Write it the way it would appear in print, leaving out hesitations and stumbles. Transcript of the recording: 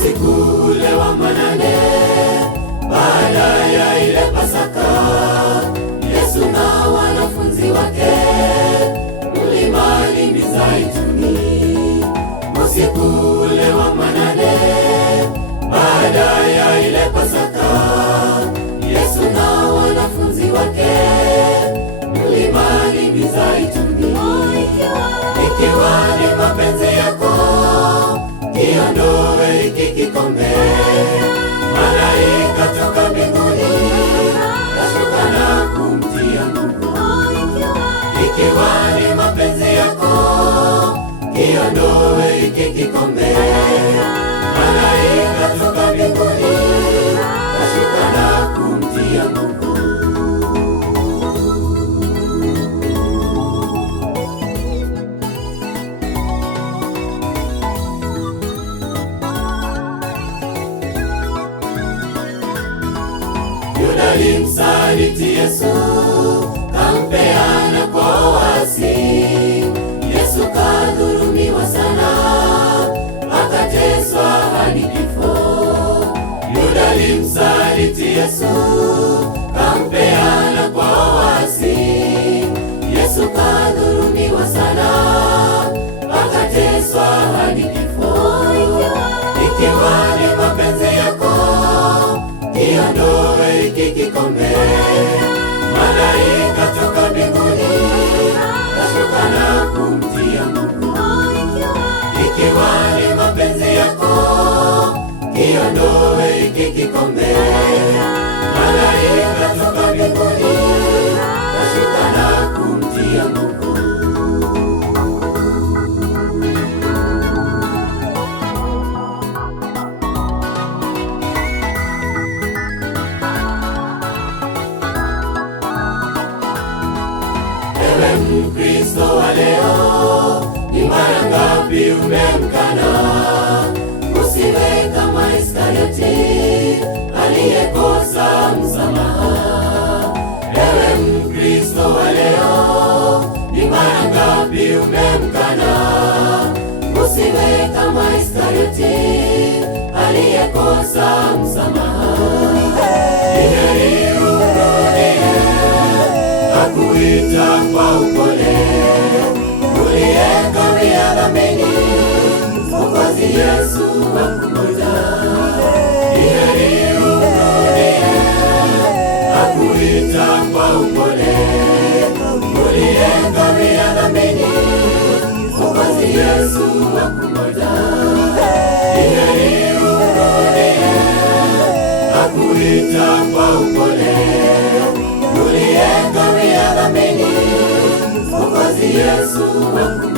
Usiku ule wa manane, baada ya ile Pasaka, Yesu na wanafunzi wake mlimani Mizeituni. Usiku ule wa manane, baada ya ile Pasaka, Yesu na wanafunzi wake mlimani Mizeituni. Ikiwa ni mapenzi yako, kiondoe hiki kikombe. Malaika toka mbinguni kashuka na kumtia nguvu. Ikiwa ni mapenzi yako, kiondoe hiki kikombe. Malaika toka mbinguni kashuka na kumtia nguvu. Yuda alimsaliti Yesu, kampeana kwa waasi. Yesu kadhulumiwa sana, akateswa hadi kifo. Yuda alimsaliti Yesu, kampeana kwa waasi. Yesu kadhulumiwa sana, akateswa hadi kifo. Ikiwa ni mapenzi yako, kiondoe hiki kikombe. Malaika toka mbinguni kashuka na kumtia nguvu. Ikiwa ni mapenzi yako, kiondoe hiki kikombe. Malaika toka mbinguni kashuka na kumtia nguvu. Ewe Mkristo wa leo, ni mara ngapi umemkana? Usiwe kama Iskarioti aliyekosa msamaha. Ewe Mkristo wa leo, ni mara ngapi umemkana? Usiwe kama Iskarioti aliyekosa msamaha. Ni heri umrudie, akuita kwa upole, uliyekawia dhambini, Mwokozi Yesu akungoja. Ni heri umrudie, akuita kwa upole, uliyekawia dhambini, Mwokozi Yesu akungoja. Ni heri umrudie, akuita kwa upole, uliyekawia dhambini, Mwokozi Yesu akungoja.